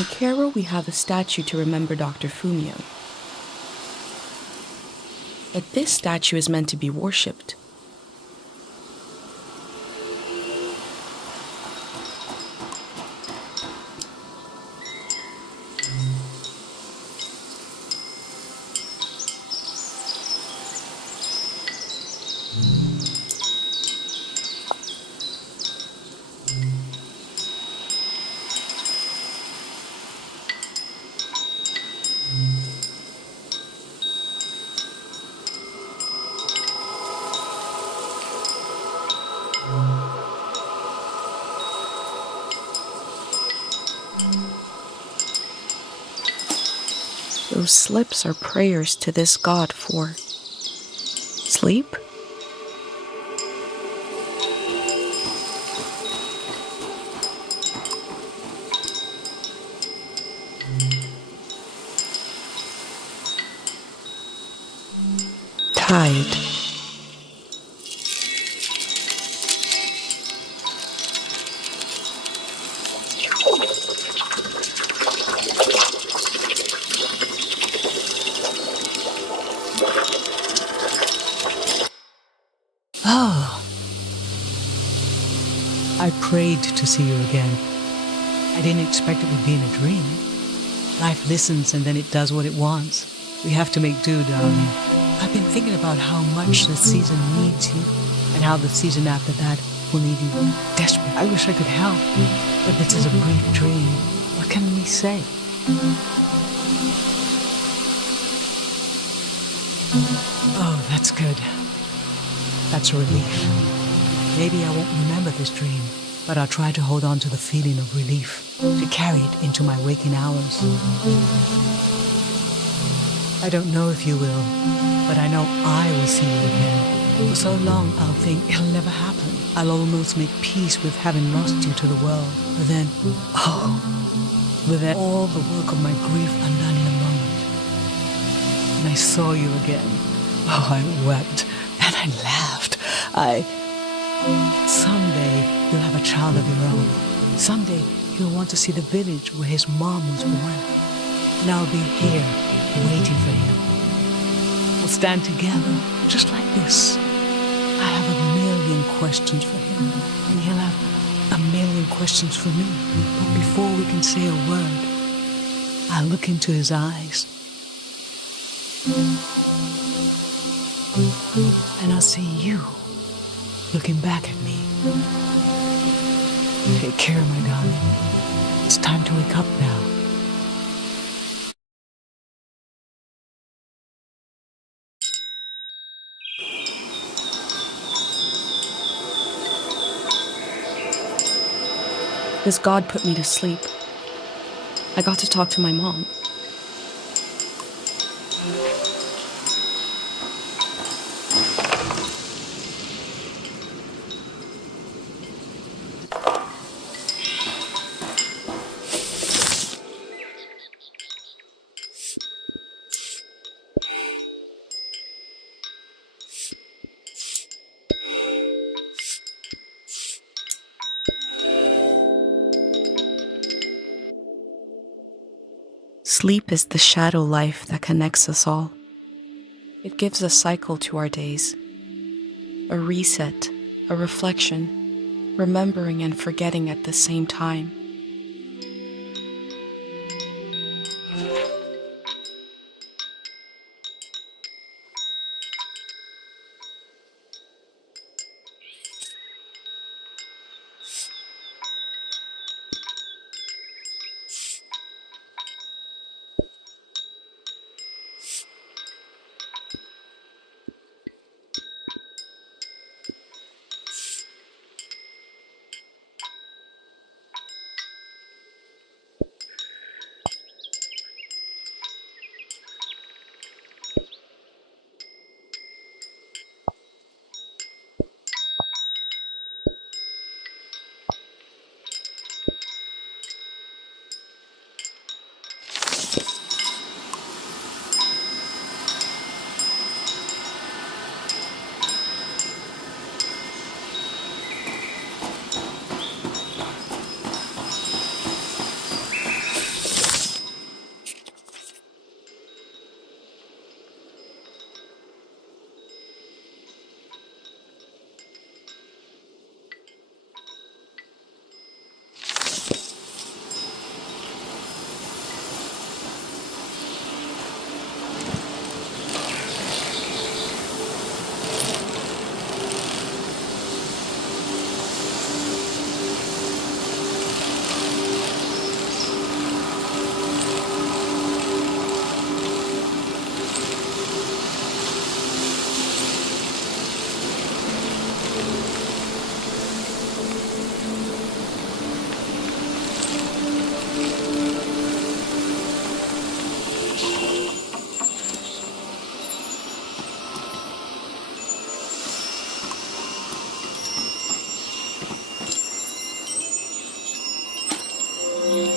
In Cairo, we have a statue to remember Dr. Fumio. But this statue is meant to be worshipped. Those slips are prayers to this god for sleep? Tide. Oh. I prayed to see you again. I didn't expect it would be in a dream. Life listens and then it does what it wants. We have to make do, darling. I've been thinking about how much the season needs you and how the season after that will need you desperate. I wish I could help, but this is a brief dream. What can we say? Oh, that's good. That's a relief. Maybe I won't remember this dream, but I'll try to hold on to the feeling of relief, to carry it into my waking hours. I don't know if you will, but I know I will see you again. For so long I'll think it'll never happen. I'll almost make peace with having lost you to the world. But then, with all the work of my grief undone in a moment. And I saw you again. Oh, I wept and I laughed. Someday you'll have a child of your own. Someday you'll want to see the village where his mom was born. And I'll be here, waiting for him. We'll stand together, just like this. I have a million questions for him, and he'll have a million questions for me. But before we can say a word, I'll look into his eyes. And I'll see you looking back at me. Take care, my darling. It's time to wake up now. This god put me to sleep. I got to talk to my mom. Sleep is the shadow life that connects us all. It gives a cycle to our days, a reset, a reflection, remembering and forgetting at the same time.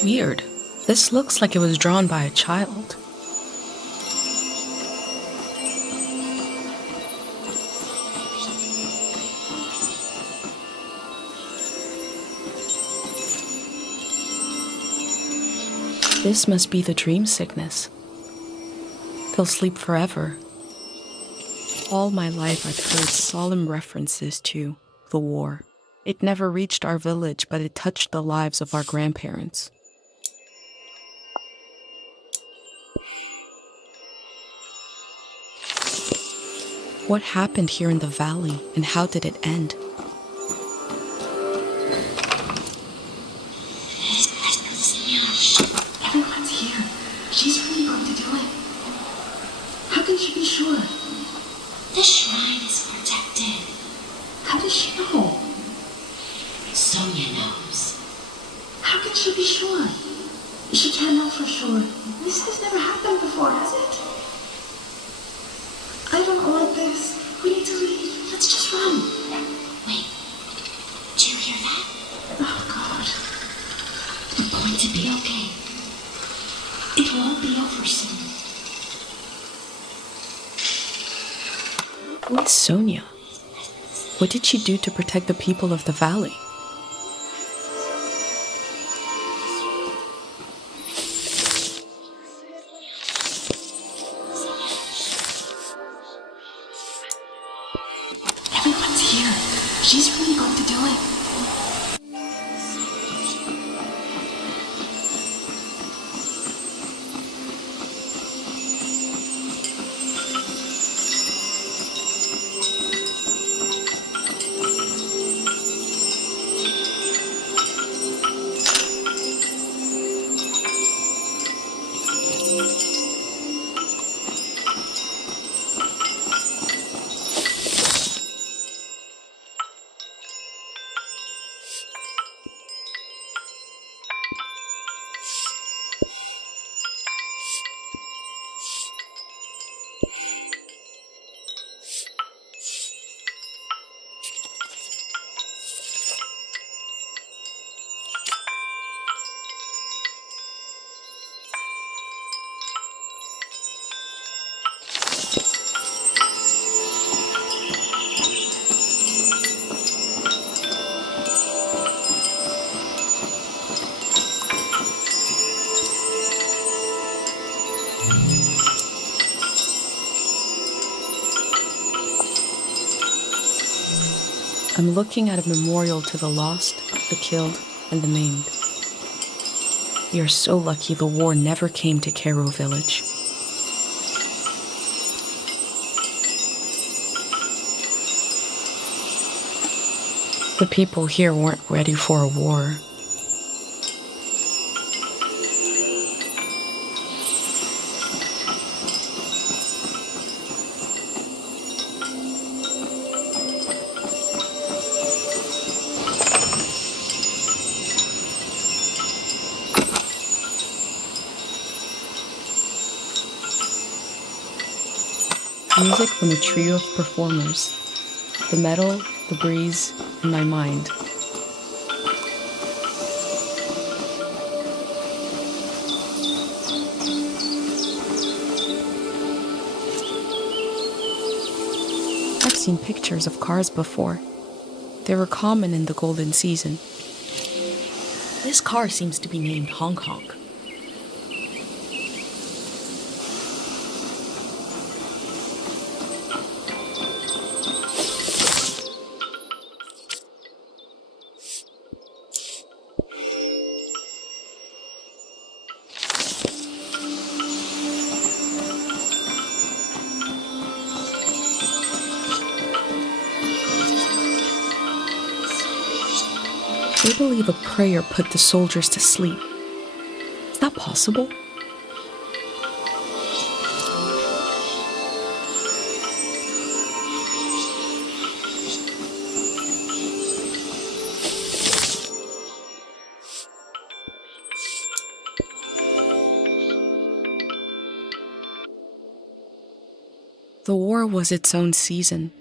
Weird. This looks like it was drawn by a child. This must be the dream sickness. They'll sleep forever. All my life I've heard solemn references to the war. It never reached our village, but it touched the lives of our grandparents. What happened here in the valley, and how did it end? Everyone's here. She's really going to do it. How can she be sure? The shrine is protected. How does she know? Sonia knows. How can she be sure? She can't know for sure. This has never happened before, has it? I don't want this. We need to leave. Let's just run. Wait. Do you hear that? Oh, God. We're going to be okay. It won't be over soon. Who is Sonia? What did she do to protect the people of the valley? Everyone's here. She's really going to do it. I'm looking at a memorial to the lost, the killed, and the maimed. We are so lucky the war never came to Cairo village. The people here weren't ready for a war. Music from a trio of performers. The metal, the breeze, and my mind. I've seen pictures of cars before. They were common in the golden season. This car seems to be named Hong Kong. They believe a prayer put the soldiers to sleep. Is that possible? The war was its own season,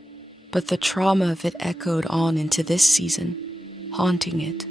but the trauma of it echoed on into this season, haunting it.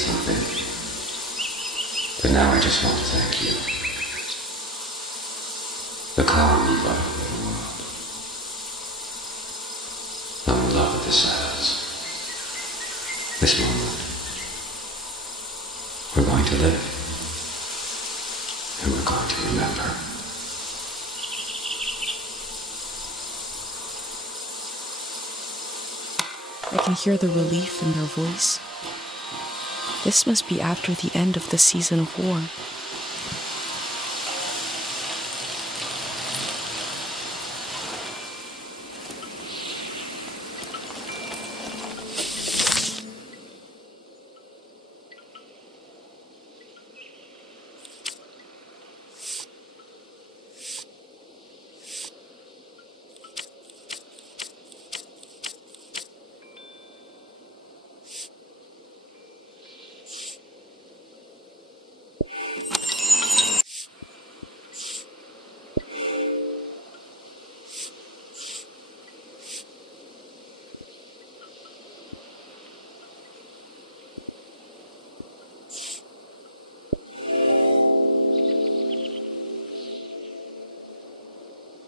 something. But now I just want to thank you. The calm you brought to the world. I'm in love with the silence. This moment. We're going to live. And we're going to remember. I can hear the relief in their voice. This must be after the end of the season of war.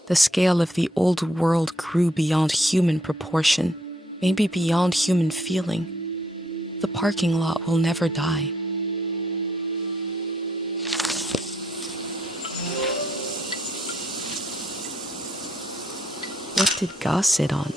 The scale of the old world grew beyond human proportion, maybe beyond human feeling. The parking lot will never die. What did Ga sit on?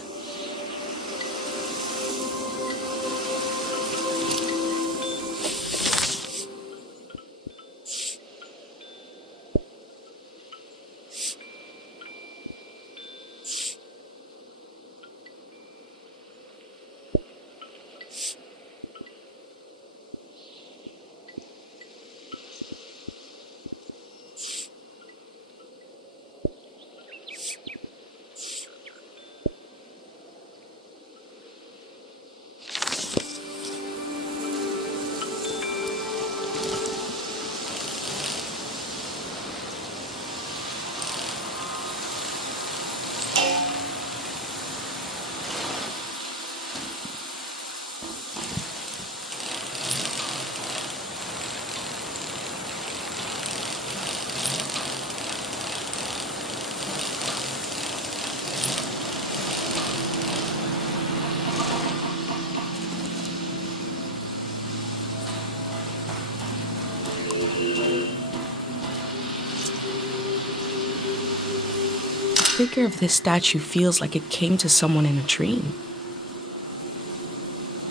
The figure of this statue feels like it came to someone in a dream.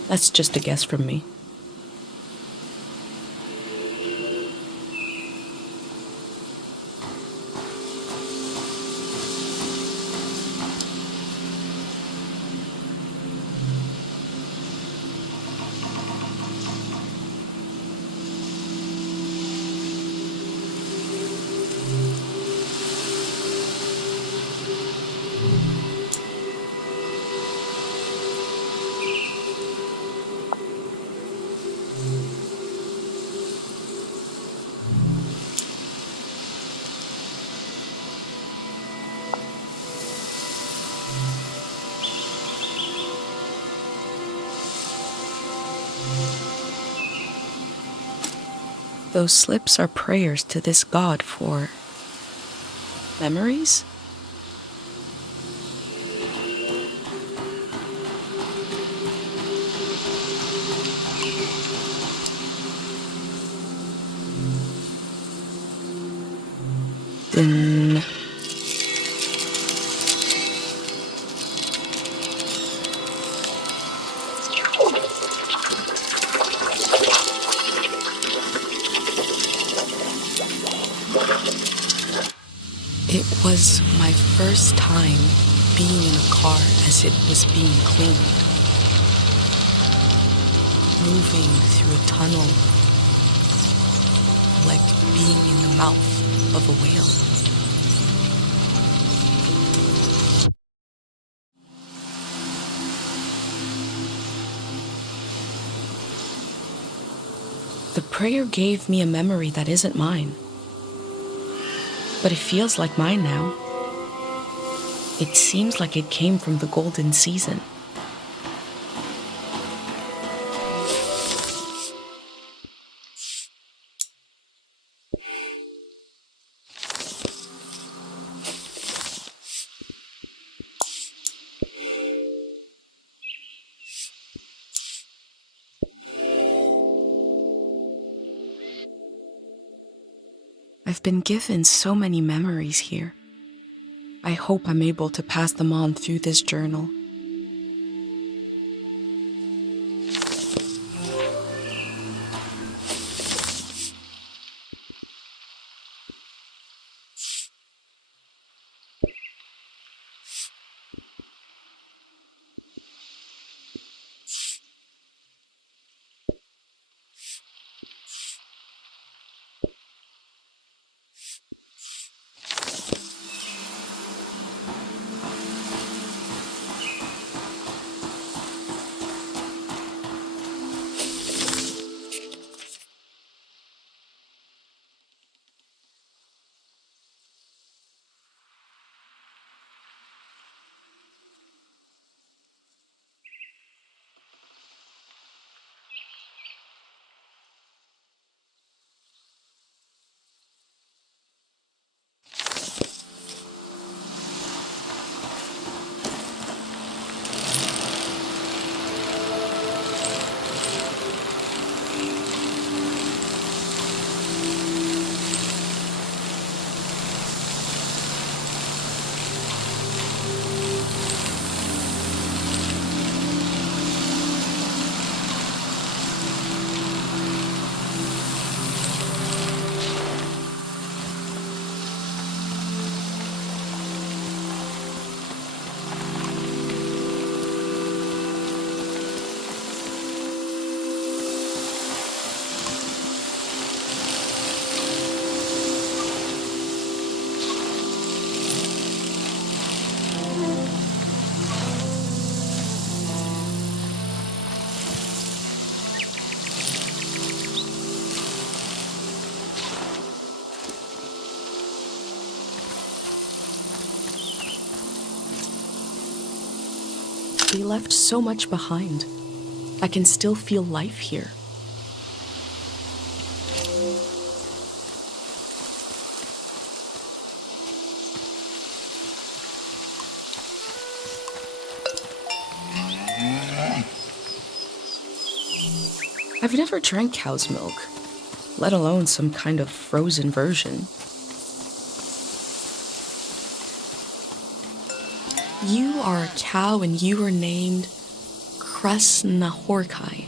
That's just a guess from me. Those slips are prayers to this god for memories? Then it was my first time being in a car as it was being cleaned. Moving through a tunnel, like being in the mouth of a whale. The prayer gave me a memory that isn't mine. But it feels like mine now. It seems like it came from the golden season. been given so many memories here. I hope I'm able to pass them on through this journal. They left so much behind. I can still feel life here. I've never drank cow's milk, let alone some kind of frozen version. You are a cow and you are named Krasnahorkai.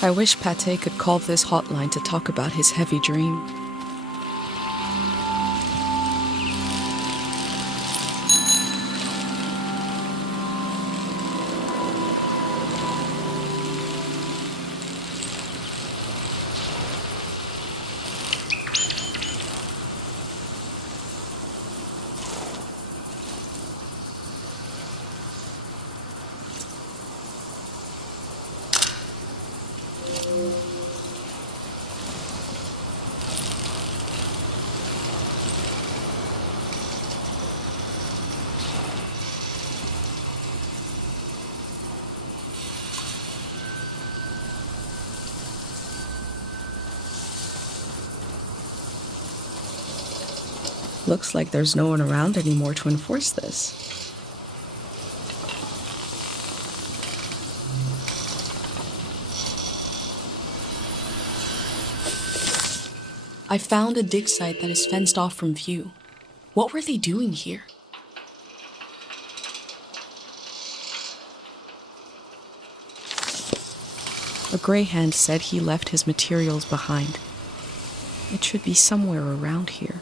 I wish Pate could call this hotline to talk about his heavy dream. Looks like there's no one around anymore to enforce this. I found a dig site that is fenced off from view. What were they doing here? A greyhound said he left his materials behind. It should be somewhere around here.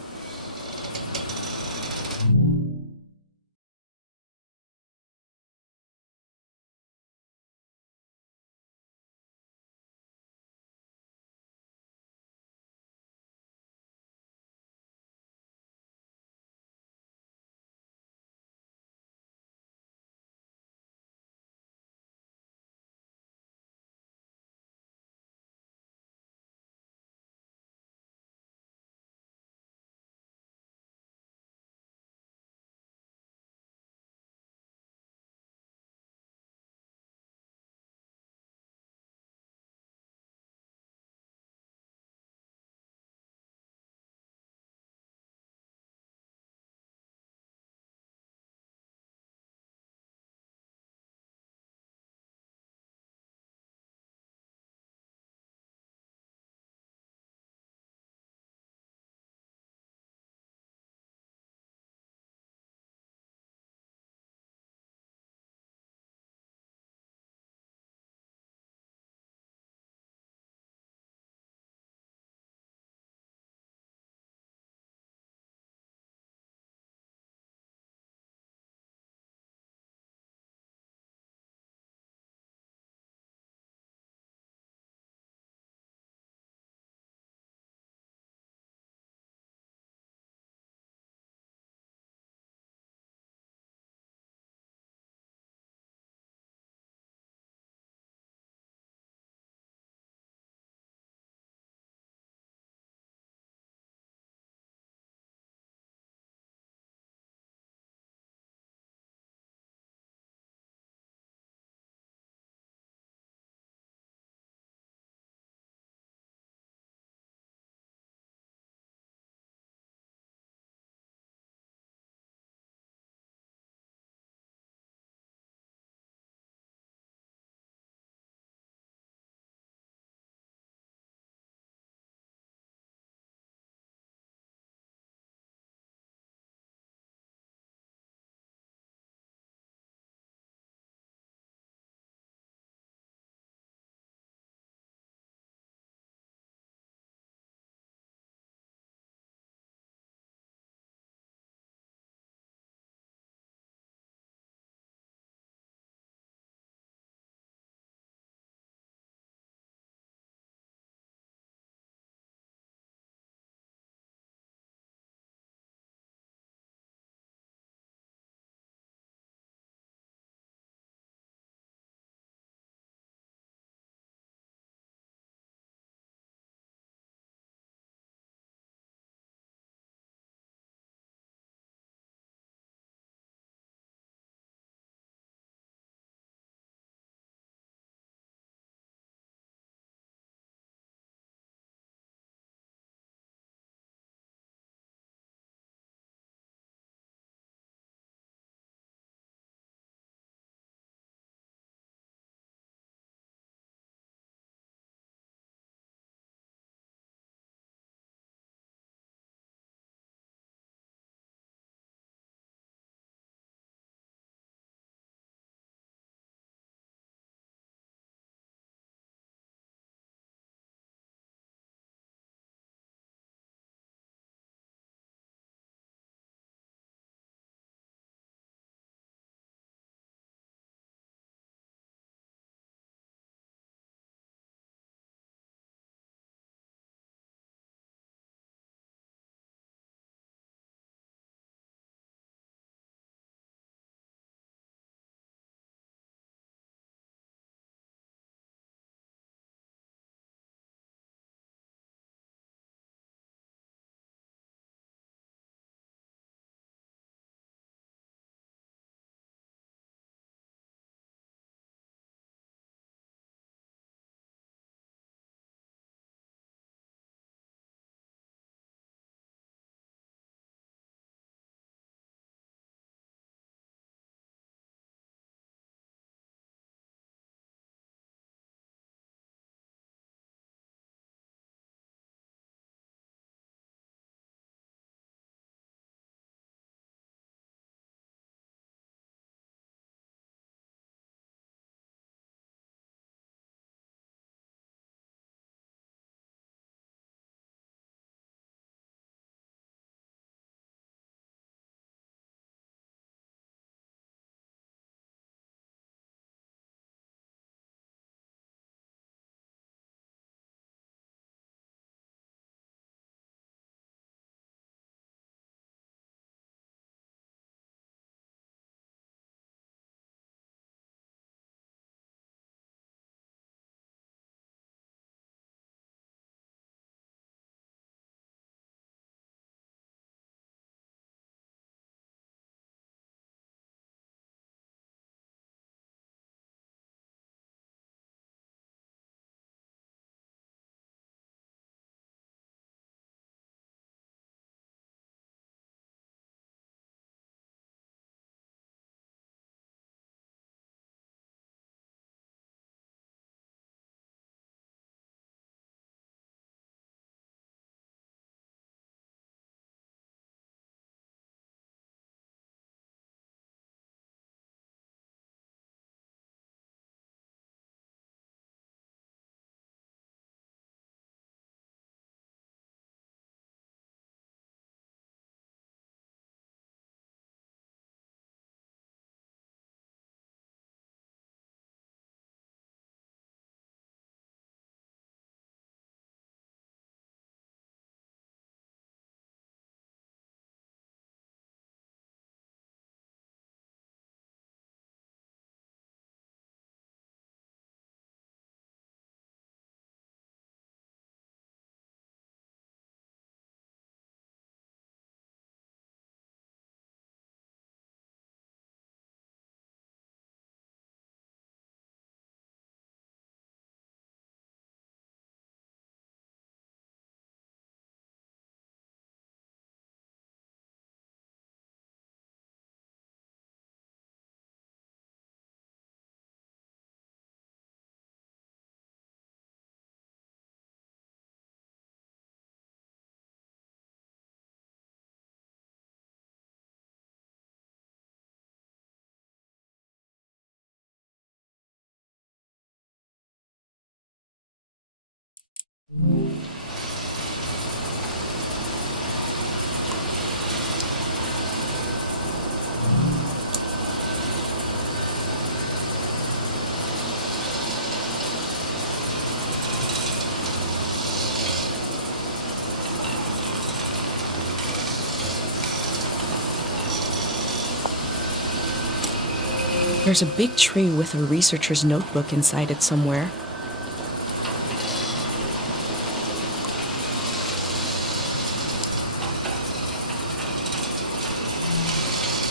There's a big tree with a researcher's notebook inside it somewhere.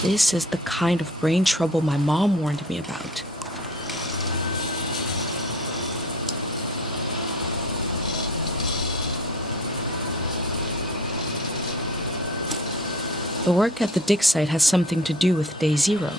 This is the kind of brain trouble my mom warned me about. The work at the dig site has something to do with Day Zero.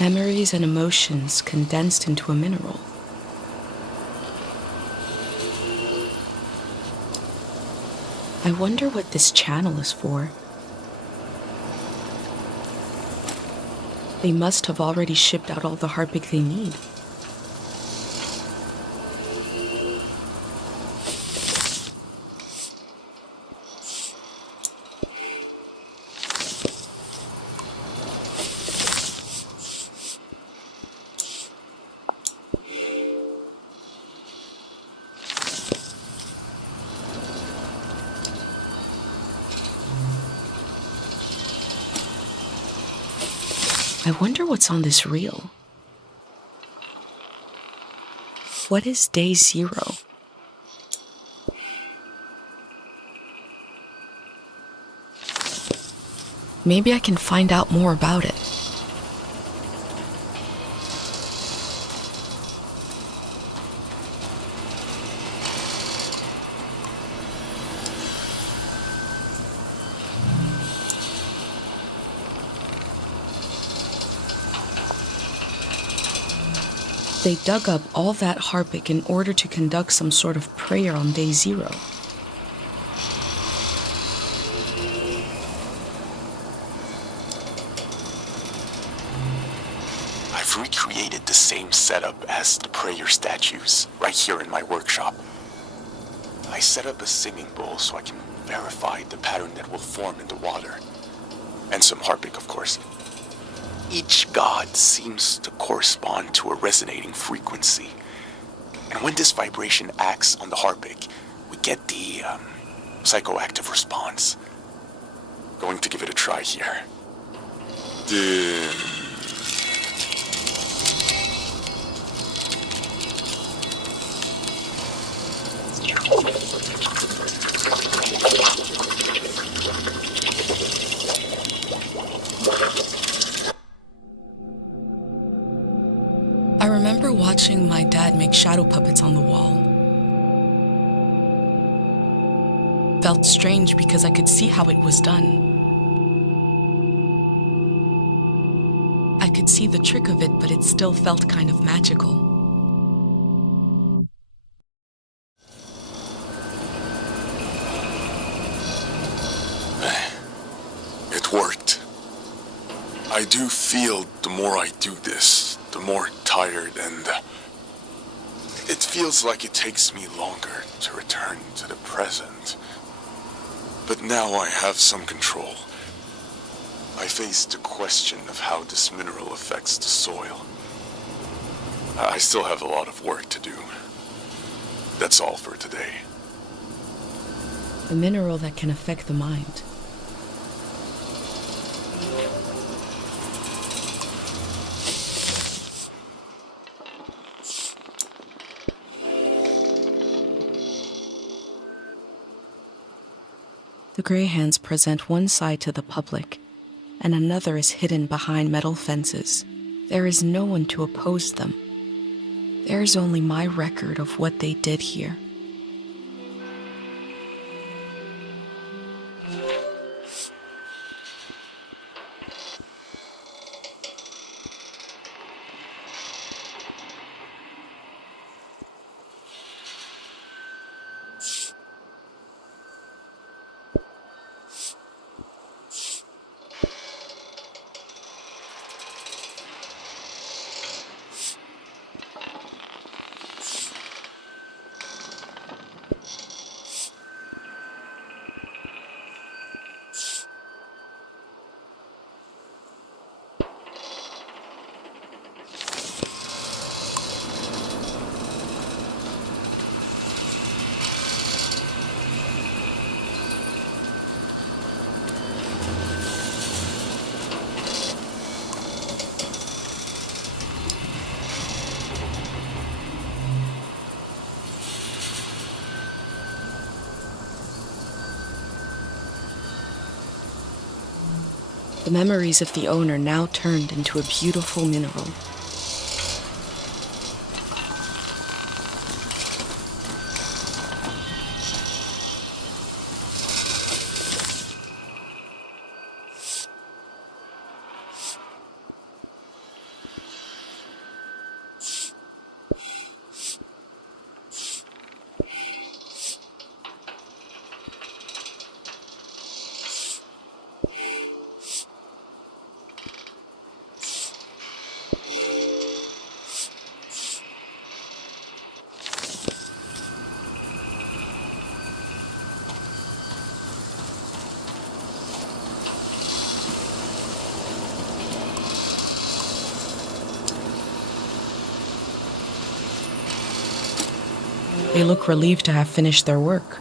Memories and emotions condensed into a mineral. I wonder what this channel is for. They must have already shipped out all the Harpic they need. I wonder what's on this reel. What is Day Zero? Maybe I can find out more about it. They dug up all that Harpic in order to conduct some sort of prayer on Day Zero. I've recreated the same setup as the prayer statues right here in my workshop. I set up a singing bowl so I can verify the pattern that will form in the water. And some Harpic, of course. Each god seems to correspond to a resonating frequency. And when this vibration acts on the Harpic, we get the psychoactive response. Going to give it a try here. I remember watching my dad make shadow puppets on the wall. Felt strange because I could see how it was done. I could see the trick of it, but it still felt kind of magical. It worked. I do feel the more I do this, the more tired, and it feels like it takes me longer to return to the present. But now I have some control. I face the question of how this mineral affects the soil. I still have a lot of work to do. That's all for today. A mineral that can affect the mind. The Greyhands present one side to the public, and another is hidden behind metal fences. There is no one to oppose them. There is only my record of what they did here. The memories of the owner now turned into a beautiful mineral. They look relieved to have finished their work.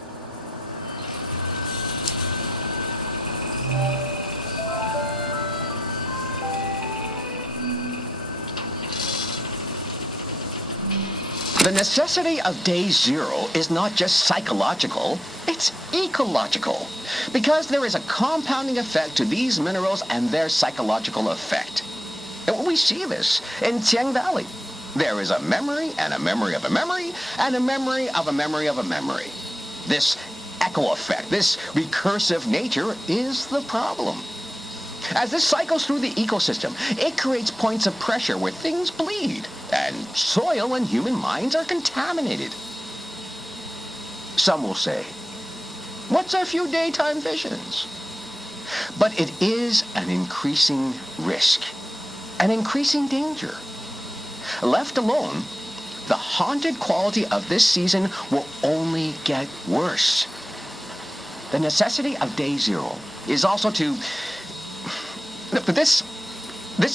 The necessity of day zero is not just psychological, it's ecological. Because there is a compounding effect to these minerals and their psychological effect. And we see this in Tiang Valley. There is a memory and a memory of a memory and a memory of a memory of a memory. This echo effect, this recursive nature is the problem. As this cycles through the ecosystem, it creates points of pressure where things bleed, and soil and human minds are contaminated. Some will say, what's a few daytime visions? But it is an increasing risk, an increasing danger. Left alone, the haunted quality of this season will only get worse. The necessity of day zero is also to... But this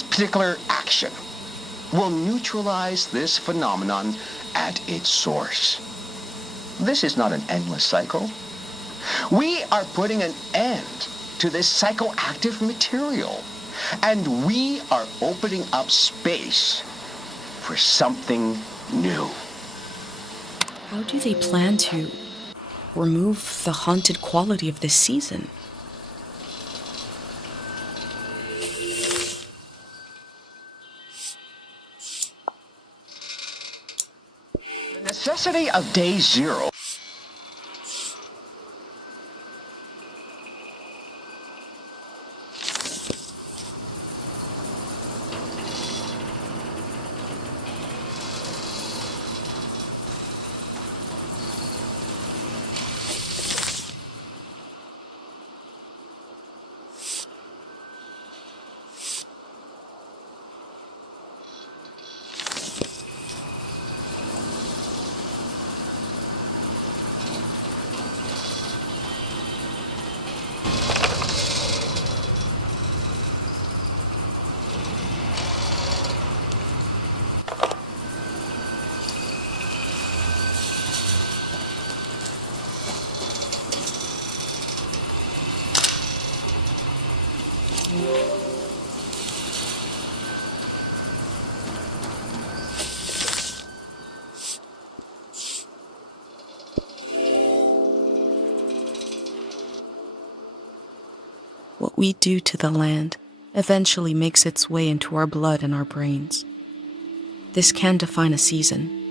particular action will neutralize this phenomenon at its source. This is not an endless cycle. We are putting an end to this psychoactive material, and we are opening up space for something new. How do they plan to remove the haunted quality of this season? The necessity of day zero What we do to the land eventually makes its way into our blood and our brains. This can define a season.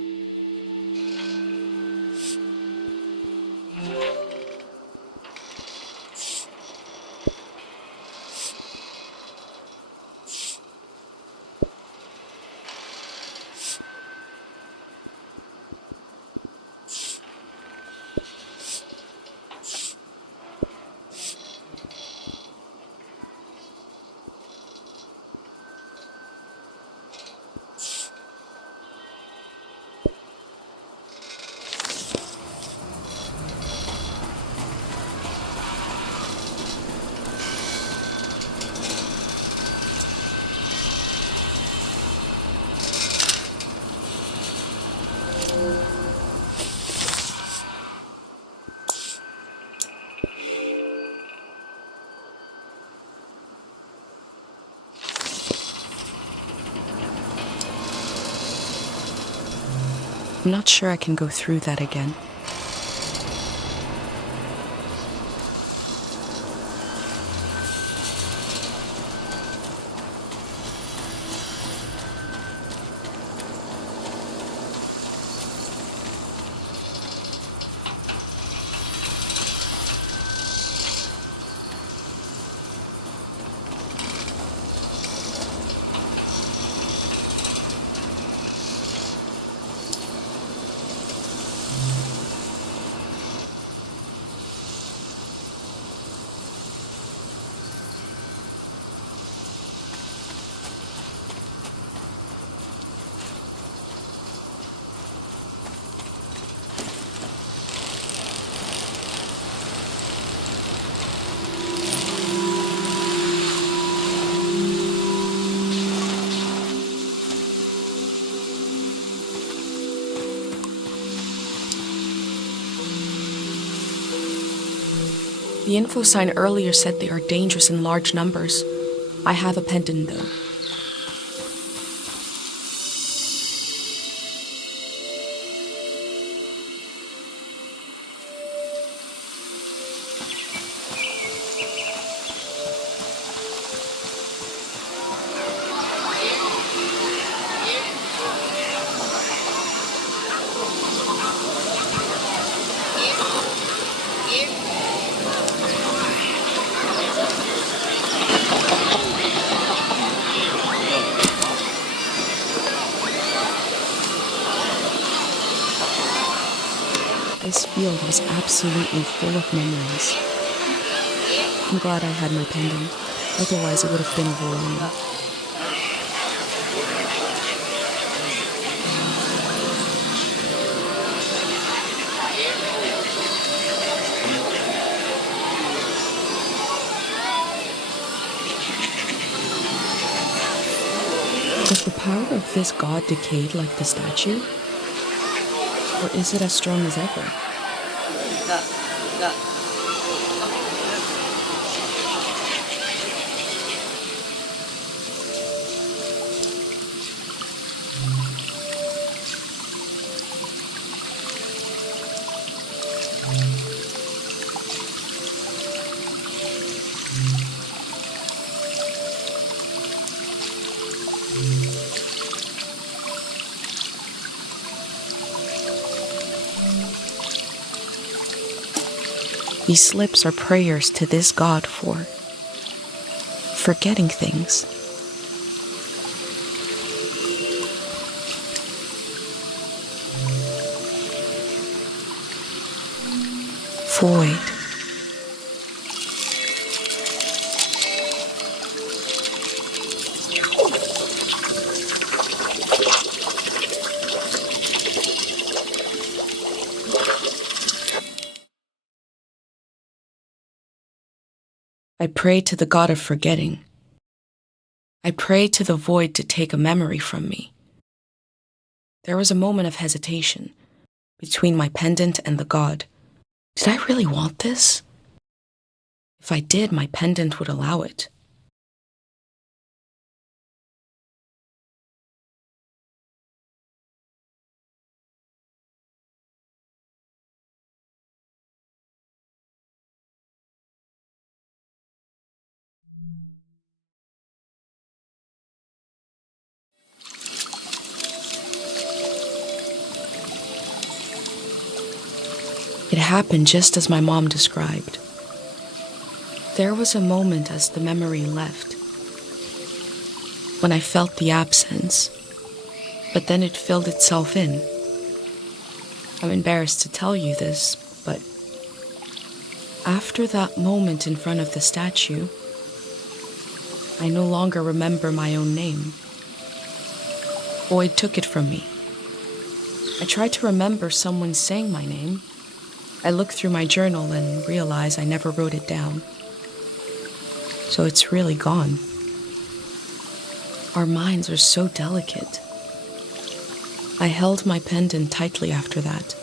I'm not sure I can go through that again. The info sign earlier said they are dangerous in large numbers. I have a pendant though. This field was absolutely full of memories. I'm glad I had my pendant, otherwise it would have been overwhelming. Has the power of this god decayed like the statue? Or is it as strong as ever? These slips are prayers to this god for forgetting things. Void. I pray to the god of forgetting. I pray to the void to take a memory from me. There was a moment of hesitation between my pendant and the god. Did I really want this? If I did, my pendant would allow it. It happened just as my mom described. There was a moment as the memory left, when I felt the absence, but then it filled itself in. I'm embarrassed to tell you this, but after that moment in front of the statue, I no longer remember my own name. Void took it from me. I tried to remember someone saying my name. I looked through my journal and realized I never wrote it down. So it's really gone. Our minds are so delicate. I held my pendant tightly after that.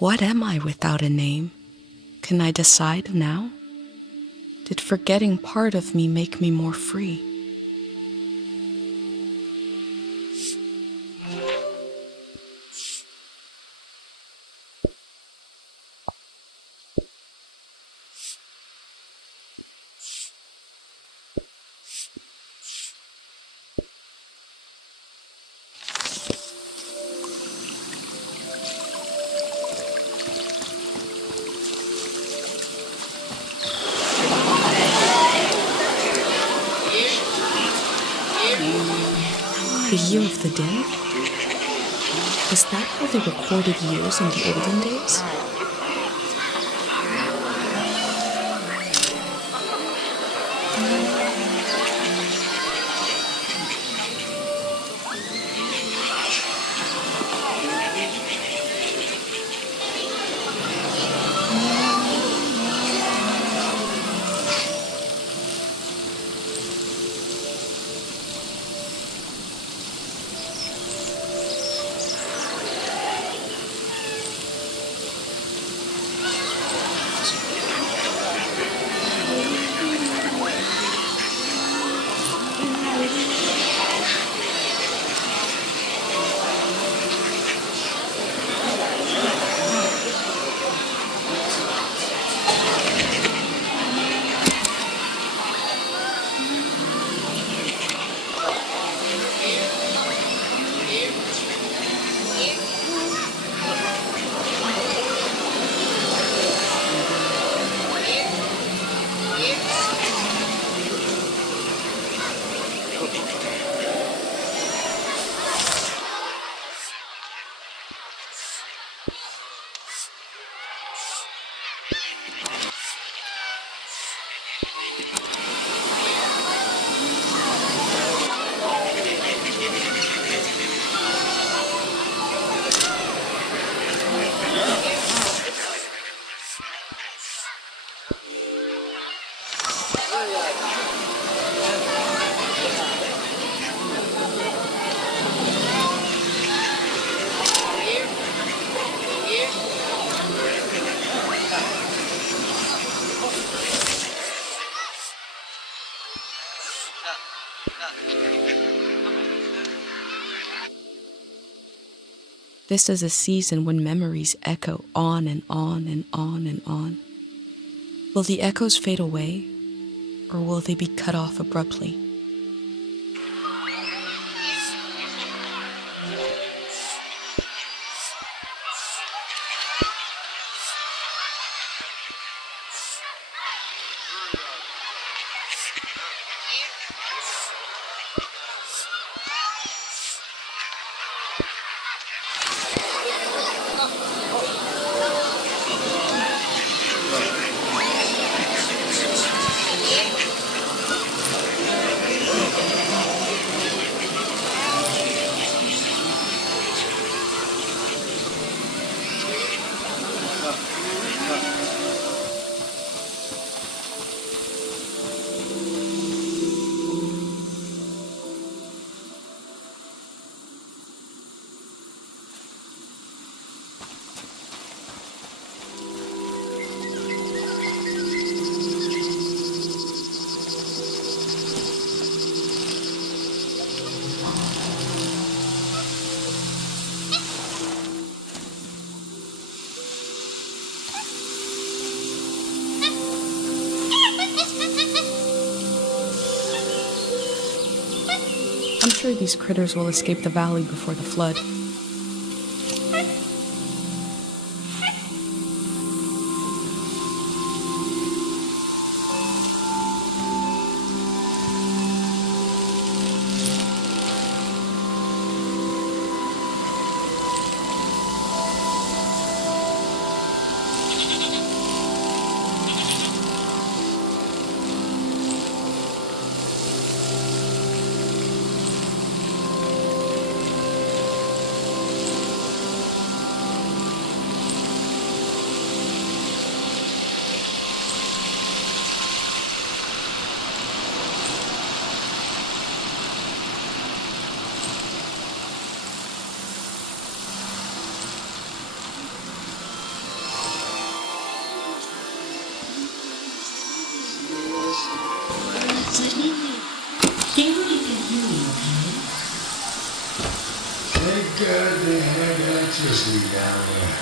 What am I without a name? Can I decide now? Did forgetting part of me make me more free? The year of the dead? Is that how they recorded years in the olden days? This is a season when memories echo on and on and on and on. Will the echoes fade away, or will they be cut off abruptly? I'm sure these critters will escape the valley before the flood. Thank God they had electricity down there.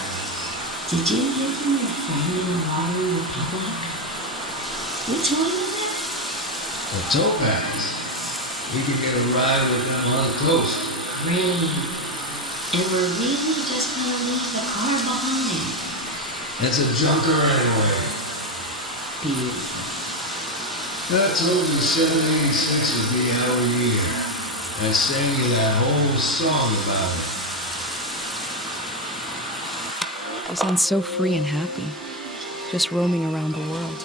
Did you hear from your friend in the Water Republic? Which one is it? The Topaz. We could get a ride with them on the coast. Really? And we're really just gonna leave the car behind? It's a junker anyway. Beautiful. I told you 786 would be our year. I sang you that whole song about it. You sound so free and happy, just roaming around the world.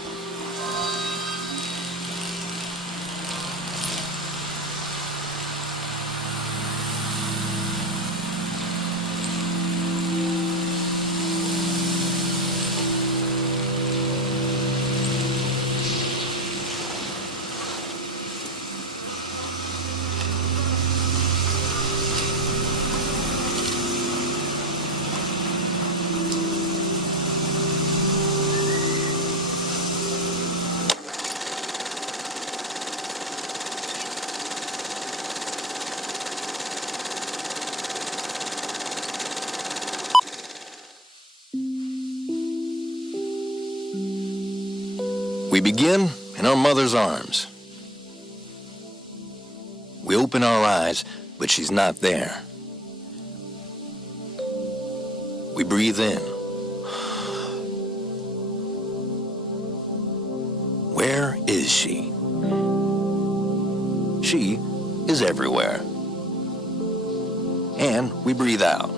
We begin in our mother's arms. We open our eyes, but she's not there. We breathe in. Where is she? She is everywhere. And we breathe out.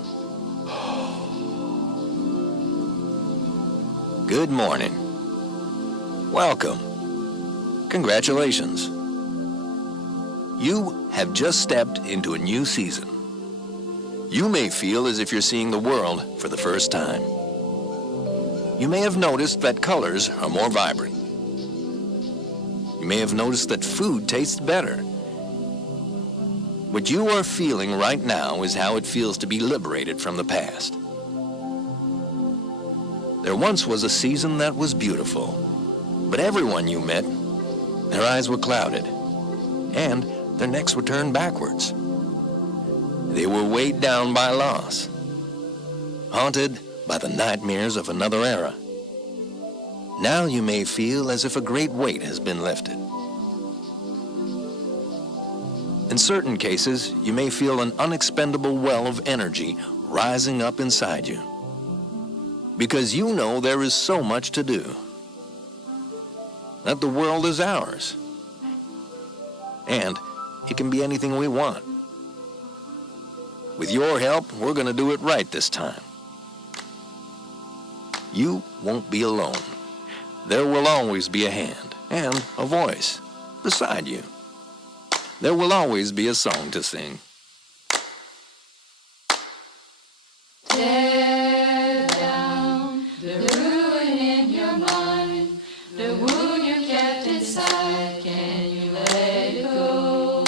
Good morning. Welcome. Congratulations. You have just stepped into a new season. You may feel as if you're seeing the world for the first time. You may have noticed that colors are more vibrant. You may have noticed that food tastes better. What you are feeling right now is how it feels to be liberated from the past. There once was a season that was beautiful. But everyone you met, their eyes were clouded, and their necks were turned backwards. They were weighed down by loss, haunted by the nightmares of another era. Now you may feel as if a great weight has been lifted. In certain cases, you may feel an unexpendable well of energy rising up inside you, because you know there is so much to do, that the world is ours, and it can be anything we want. With your help, we're going to do it right this time. You won't be alone. There will always be a hand and a voice beside you. There will always be a song to sing. Tear down the ruin in your mind, the wound you kept inside, can you let it go?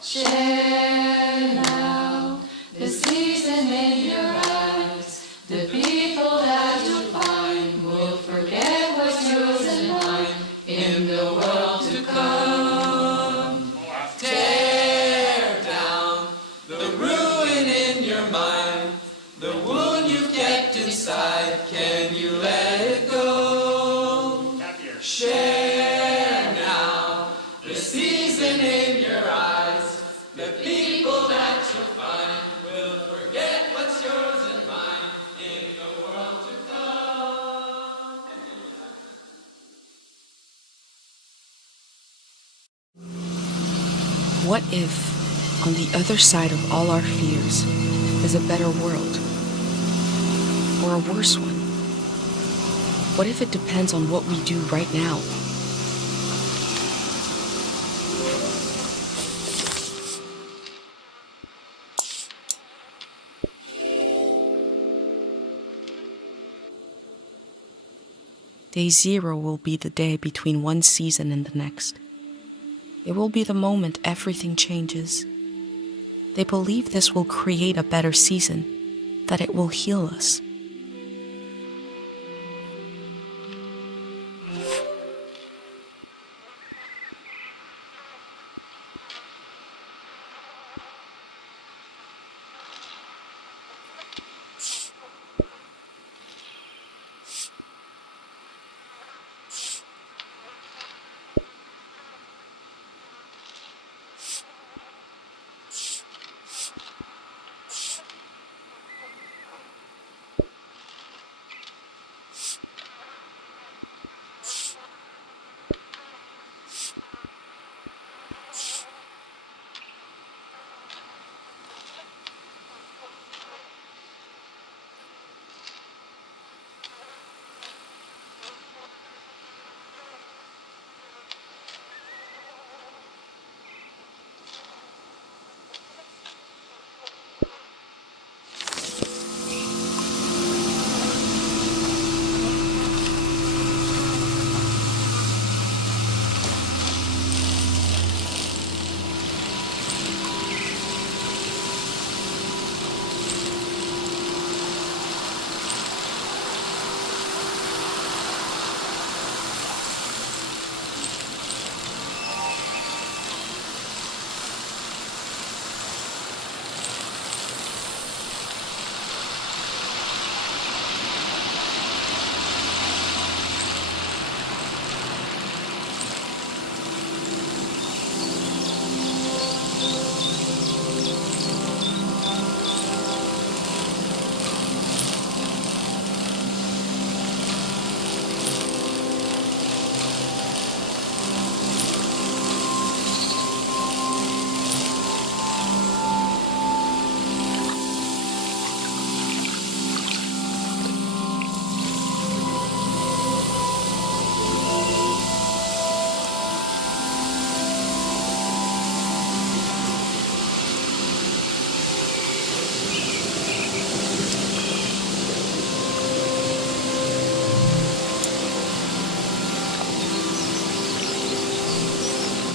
Share now the season in your eyes, the people that you find will forget what's yours and mine in the world to come. Tear down the ruin in your mind, the wound you've kept inside, can you let it go? Share now the season in your eyes, the people that you find will forget what's yours and mine in the world to come. What if, on the other side of all our fears, is a better world? Or a worse one? What if it depends on what we do right now? Day 0 will be the day between one season and the next. It will be the moment everything changes. They believe this will create a better season, that it will heal us.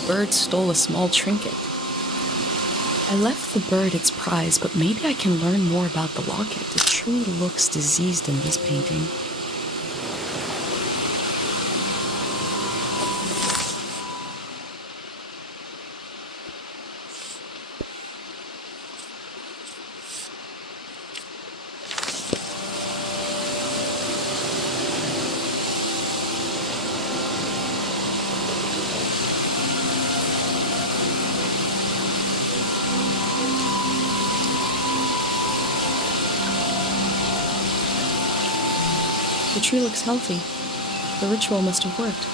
Bird stole a small trinket. I left the bird its prize, but maybe I can learn more about the locket. It truly looks diseased in this painting. The tree looks healthy. The ritual must have worked.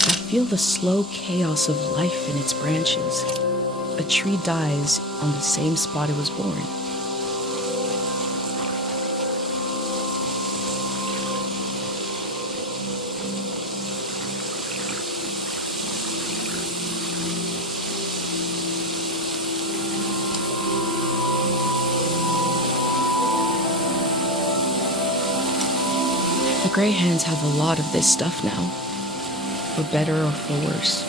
I feel the slow chaos of life in its branches. A tree dies on the same spot it was born. The Greyhands have a lot of this stuff now, for better or for worse.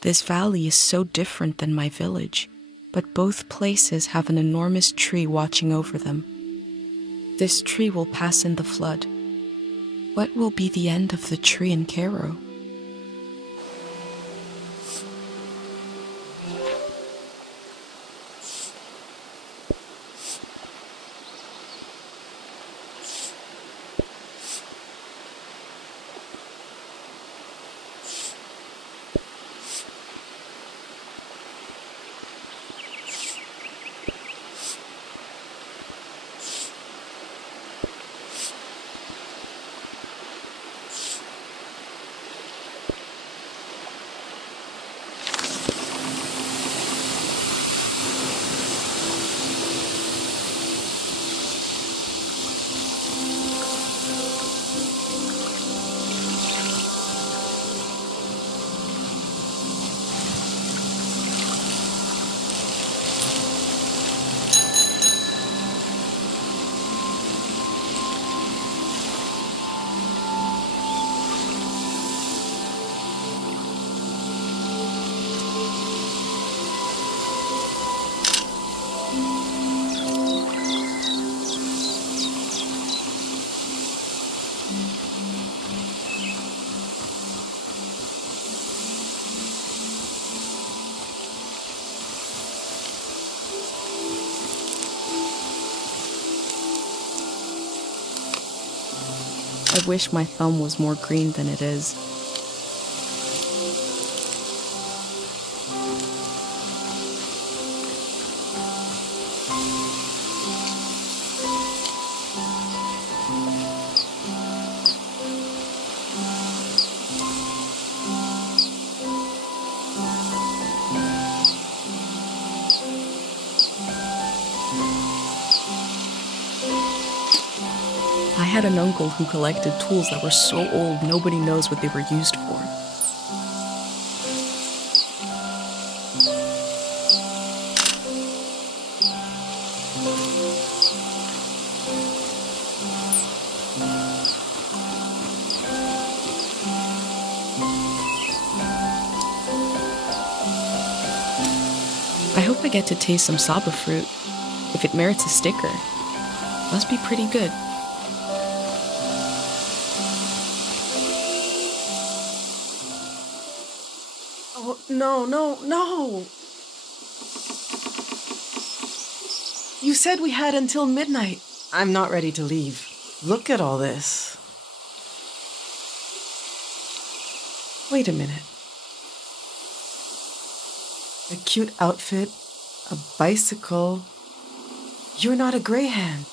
This valley is so different than my village, but both places have an enormous tree watching over them. This tree will pass in the flood. What will be the end of the tree in Cairo? I wish my thumb was more green than it is. I had an uncle who collected tools that were so old nobody knows what they were used for. I hope I get to taste some Saba fruit, if it merits a sticker. Must be pretty good. Oh, no, no, no! You said we had until midnight. I'm not ready to leave. Look at all this. Wait a minute. A cute outfit, a bicycle. You're not a greyhound.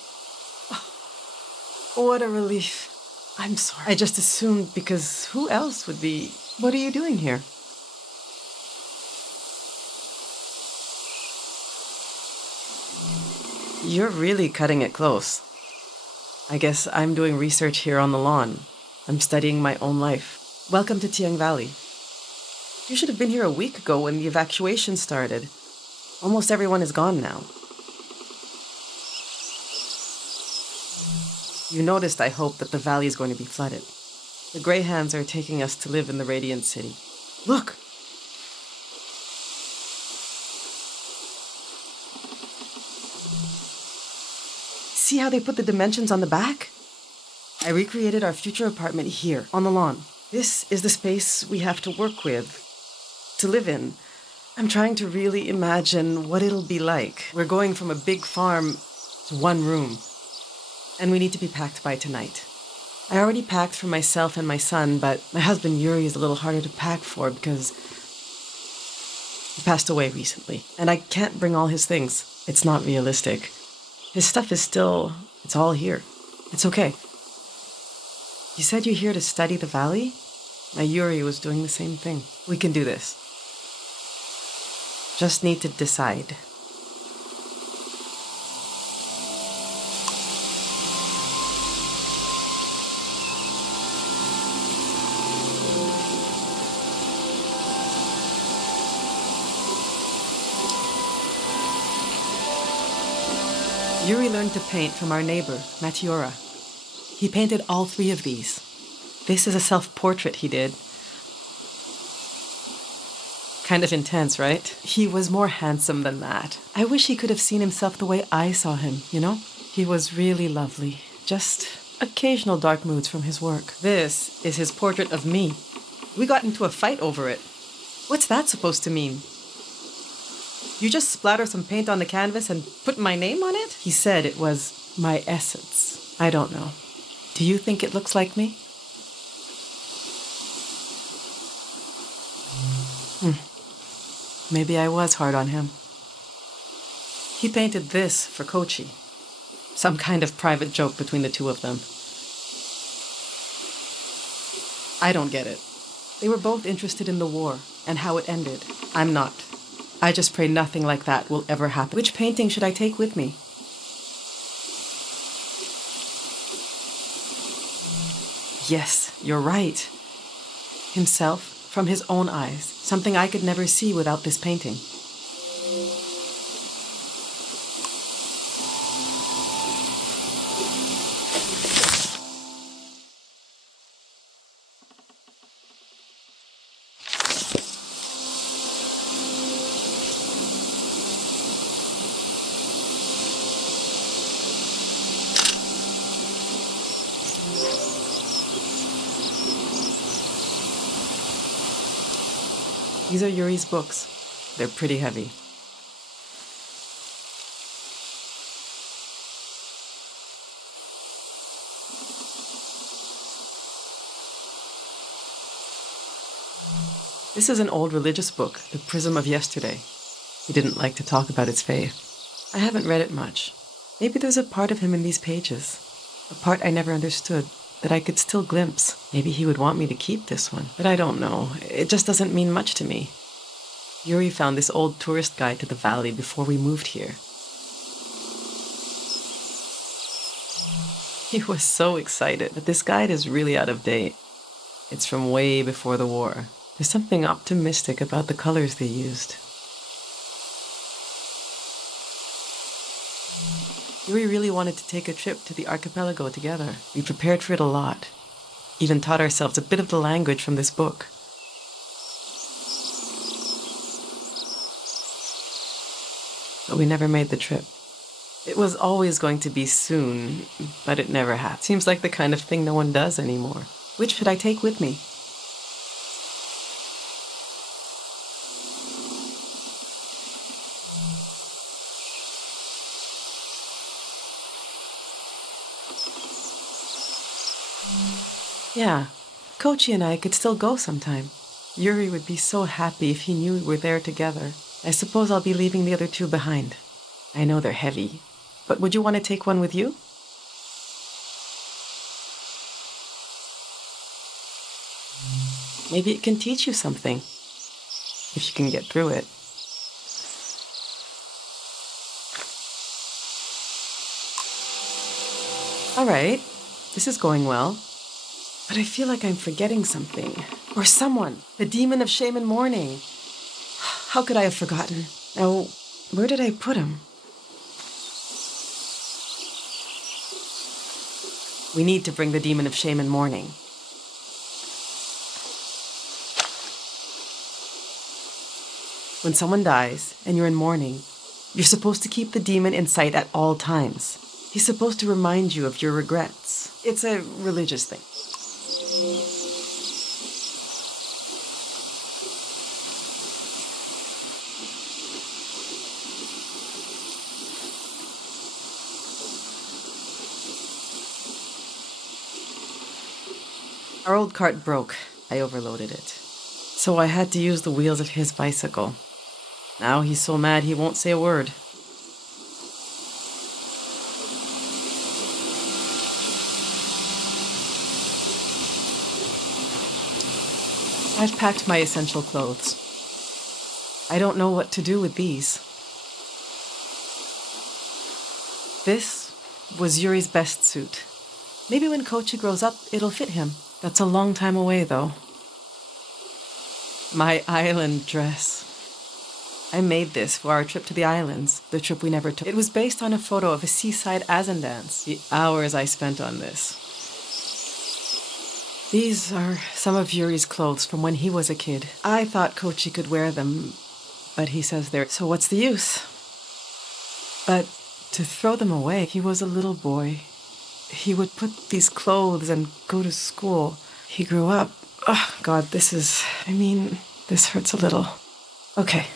Oh, what a relief. I'm sorry. I just assumed because who else would be? What are you doing here? You're really cutting it close. I guess I'm doing research here on the lawn. I'm studying my own life. Welcome to Tiang Valley. You should have been here a week ago when the evacuation started. Almost everyone is gone now. You noticed, I hope, that the valley is going to be flooded. The Greyhands are taking us to live in the Radiant City. Look! See how they put the dimensions on the back? I recreated our future apartment here, on the lawn. This is the space we have to work with, to live in. I'm trying to really imagine what it'll be like. We're going from a big farm to one room, and we need to be packed by tonight. I already packed for myself and my son, but my husband Yuri is a little harder to pack for because he passed away recently, and I can't bring all his things. It's not realistic. His stuff is still, it's all here. It's okay. You said you're here to study the valley? My Yuri was doing the same thing. We can do this. Just need to decide. Yuri learned to paint from our neighbor, Matiora. He painted all 3 of these. This is a self-portrait he did. Kind of intense, right? He was more handsome than that. I wish he could have seen himself the way I saw him, you know? He was really lovely. Just occasional dark moods from his work. This is his portrait of me. We got into a fight over it. What's that supposed to mean? You just splatter some paint on the canvas and put my name on it? He said it was my essence. I don't know. Do you think it looks like me? Maybe I was hard on him. He painted this for Kochi. Some kind of private joke between the 2 of them. I don't get it. They were both interested in the war and how it ended. I'm not. I just pray nothing like that will ever happen. Which painting should I take with me? Yes, you're right. Himself from his own eyes, something I could never see without this painting. These are Yuri's books. They're pretty heavy. This is an old religious book, The Prism of Yesterday. He didn't like to talk about its faith. I haven't read it much. Maybe there's a part of him in these pages. A part I never understood, that I could still glimpse. Maybe he would want me to keep this one, but I don't know. It just doesn't mean much to me. Yuri found this old tourist guide to the valley before we moved here. He was so excited, but this guide is really out of date. It's from way before the war. There's something optimistic about the colors they used. Yuri really wanted to take a trip to the archipelago together. We prepared for it a lot. Even taught ourselves a bit of the language from this book. But we never made the trip. It was always going to be soon, but it never happened. Seems like the kind of thing no one does anymore. Which should I take with me? Yeah, Kochi and I could still go sometime. Yuri would be so happy if he knew we were there together. I suppose I'll be leaving the other two behind. I know they're heavy, but would you want to take one with you? Maybe it can teach you something, if you can get through it. All right, this is going well. But I feel like I'm forgetting something. Or someone. The demon of shame and mourning. How could I have forgotten? Now, where did I put him? We need to bring the demon of shame and mourning. When someone dies and you're in mourning, you're supposed to keep the demon in sight at all times. He's supposed to remind you of your regrets. It's a religious thing. Our old cart broke. I overloaded it. So I had to use the wheels of his bicycle. Now he's so mad he won't say a word. I've packed my essential clothes. I don't know what to do with these. This was Yuri's best suit. Maybe when Kochi grows up, it'll fit him. That's a long time away, though. My island dress. I made this for our trip to the islands, the trip we never took. It was based on a photo of a seaside Azan dance. The hours I spent on this. These are some of Yuri's clothes from when he was a kid. I thought Kochi could wear them, but he says they're... So what's the use? But to throw them away, he was a little boy. He would put these clothes and go to school. He grew up. Oh, God, this hurts a little. Okay.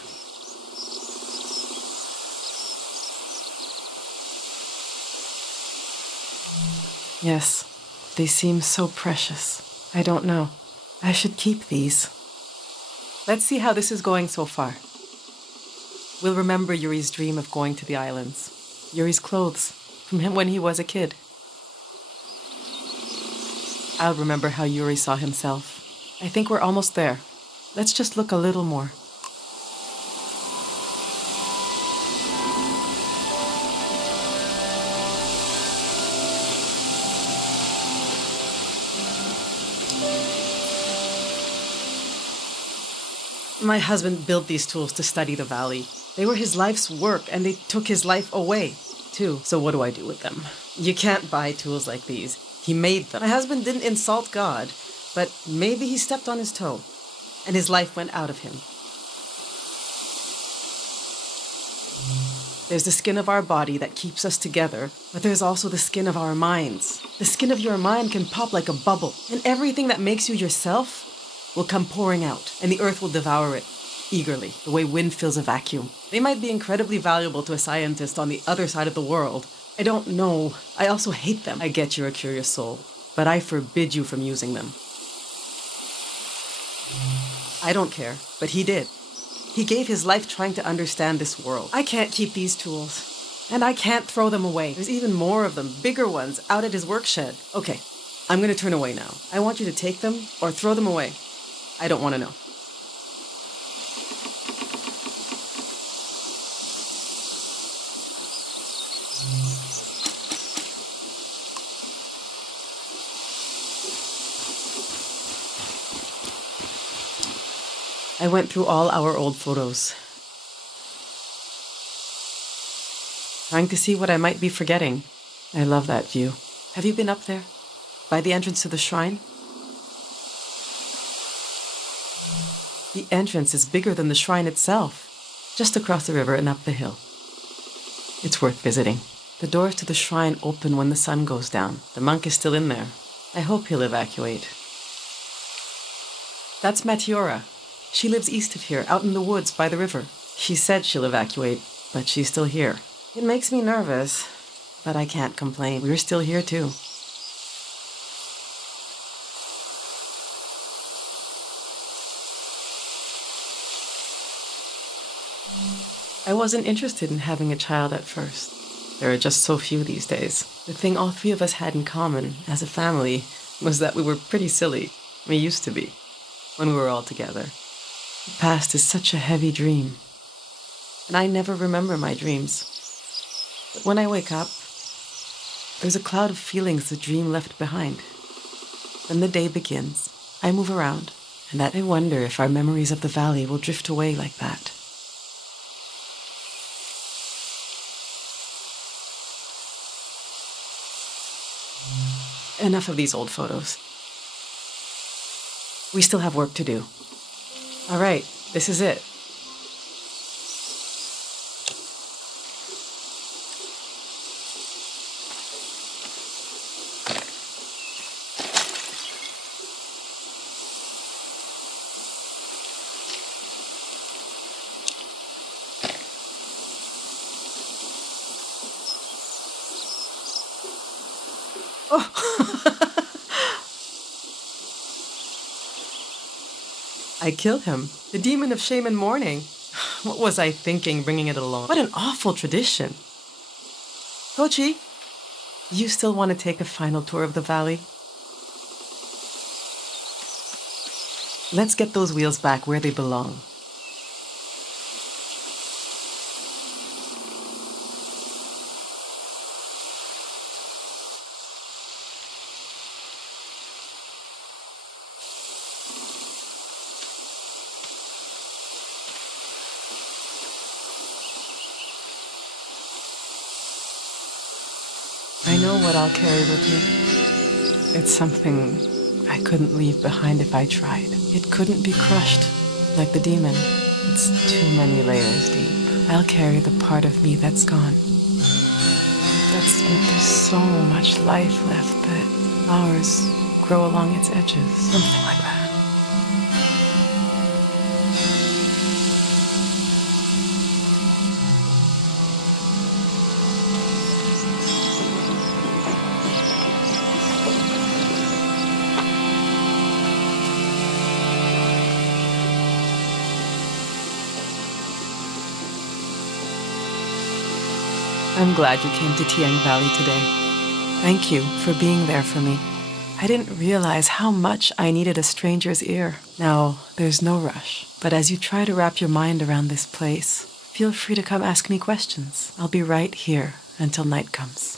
Yes, they seem so precious. I don't know. I should keep these. Let's see how this is going so far. We'll remember Yuri's dream of going to the islands. Yuri's clothes, from him when he was a kid. I'll remember how Yuri saw himself. I think we're almost there. Let's just look a little more. My husband built these tools to study the valley. They were his life's work, and they took his life away, too. So what do I do with them? You can't buy tools like these. He made them. My husband didn't insult God, but maybe he stepped on his toe, and his life went out of him. There's the skin of our body that keeps us together, but there's also the skin of our minds. The skin of your mind can pop like a bubble, and everything that makes you yourself will come pouring out, and the earth will devour it eagerly, the way wind fills a vacuum. They might be incredibly valuable to a scientist on the other side of the world. I don't know. I also hate them. I get you're a curious soul, but I forbid you from using them. I don't care, but he did. He gave his life trying to understand this world. I can't keep these tools, and I can't throw them away. There's even more of them, bigger ones, out at his work shed. Okay, I'm going to turn away now. I want you to take them or throw them away. I don't want to know. I went through all our old photos, trying to see what I might be forgetting. I love that view. Have you been up there? By the entrance to the shrine? The entrance is bigger than the shrine itself, just across the river and up the hill. It's worth visiting. The doors to the shrine open when the sun goes down. The monk is still in there. I hope he'll evacuate. That's Matiora. She lives east of here, out in the woods by the river. She said she'll evacuate, but she's still here. It makes me nervous, but I can't complain. We're still here too. I wasn't interested in having a child at first. There are just so few these days. The thing all three of us had in common as a family was that we were pretty silly. We used to be, when we were all together. The past is such a heavy dream, and I never remember my dreams. But when I wake up, there's a cloud of feelings the dream left behind. Then the day begins. I move around, and I wonder if our memories of the valley will drift away like that. Enough of these old photos. We still have work to do. All right, this is it. I killed him. The demon of shame and mourning. What was I thinking bringing it along? What an awful tradition. Tochi, you still want to take a final tour of the valley? Let's get those wheels back where they belong. I know what I'll carry with me. It's something I couldn't leave behind if I tried. It couldn't be crushed, like the demon. It's too many layers deep. I'll carry the part of me that's gone. There's so much life left that flowers grow along its edges. Something like that. I'm glad you came to Tiang Valley today. Thank you for being there for me. I didn't realize how much I needed a stranger's ear. Now, there's no rush, but as you try to wrap your mind around this place, feel free to come ask me questions. I'll be right here until night comes.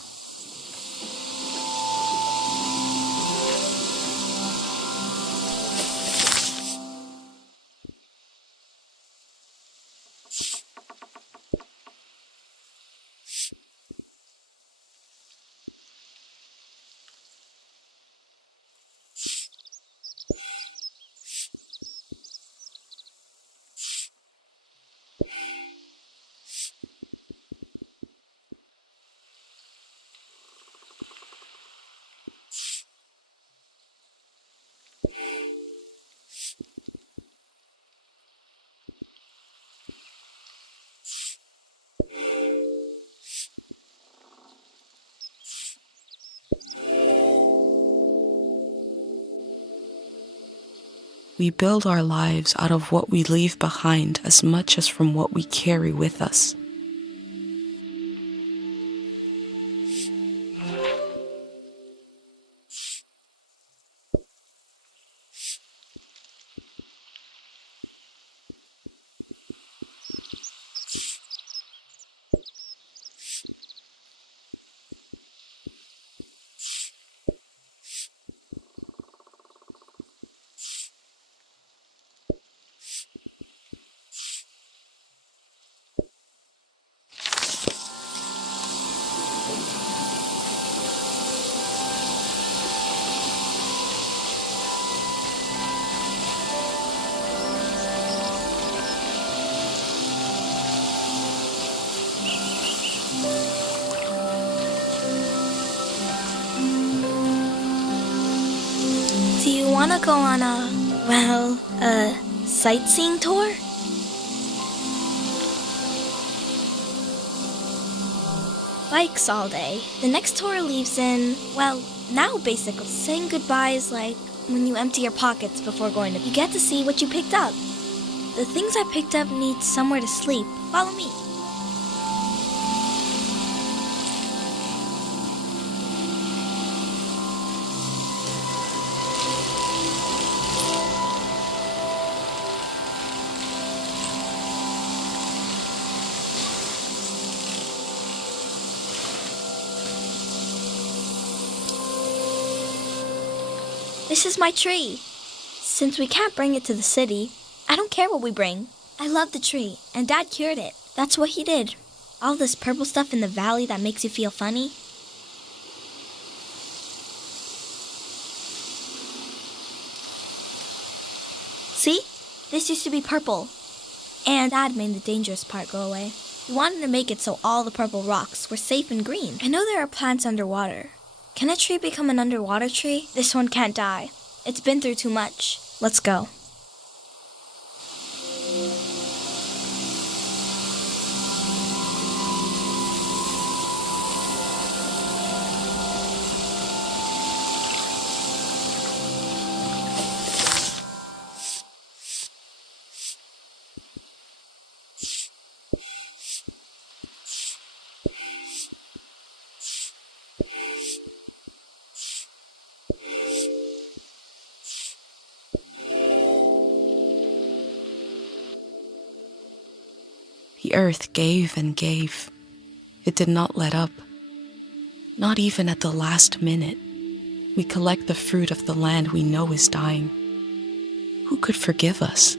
We build our lives out of what we leave behind as much as from what we carry with us. wanna go on a sightseeing tour? Bikes all day. The next tour leaves in, well, now basically. Saying goodbye is like when you empty your pockets before going to. You get to see what you picked up. The things I picked up need somewhere to sleep. Follow me. This is my tree. Since we can't bring it to the city, I don't care what we bring. I love the tree, and Dad cured it. That's what he did. All this purple stuff in the valley that makes you feel funny. See? This used to be purple. And Dad made the dangerous part go away. He wanted to make it so all the purple rocks were safe and green. I know there are plants underwater. Can a tree become an underwater tree? This one can't die. It's been through too much. Let's go. The earth gave and gave. It did not let up. Not even at the last minute. We collect the fruit of the land we know is dying. Who could forgive us?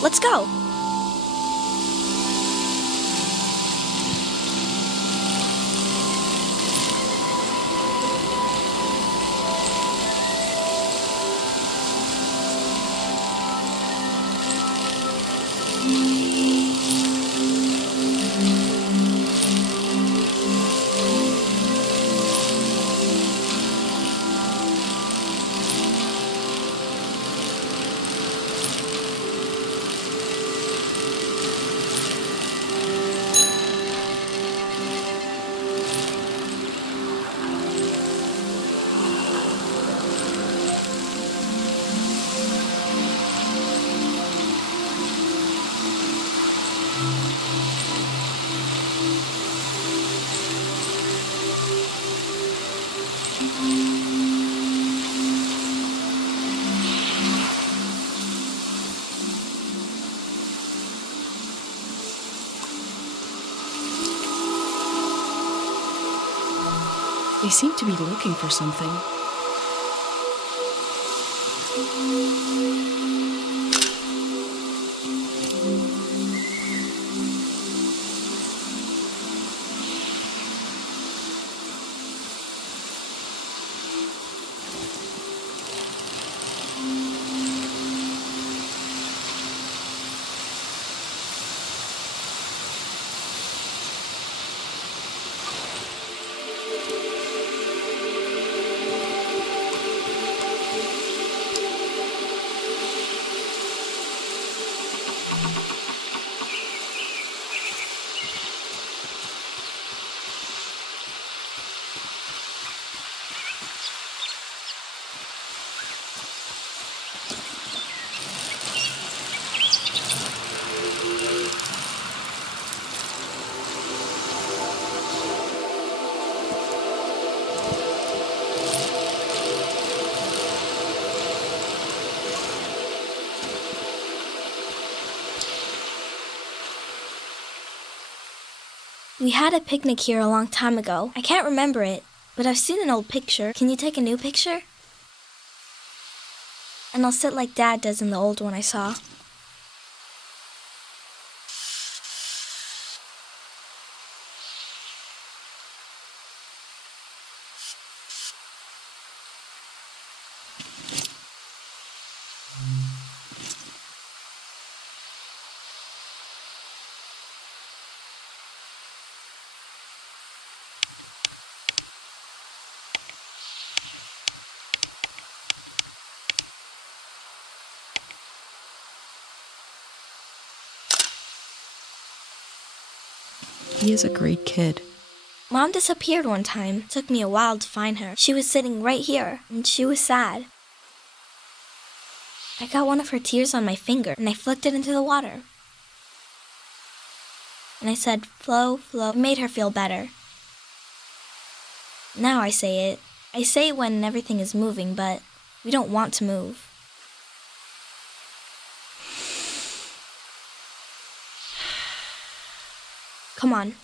Let's go. They seem to be looking for something. We had a picnic here a long time ago. I can't remember it, but I've seen an old picture. Can you take a new picture? And I'll sit like Dad does in the old one I saw. He is a great kid. Mom disappeared one time. It took me a while to find her. She was sitting right here, and she was sad. I got one of her tears on my finger, and I flicked it into the water. And I said, "Flow, flow." It made her feel better. Now I say it. I say it when everything is moving, but we don't want to move. Come on.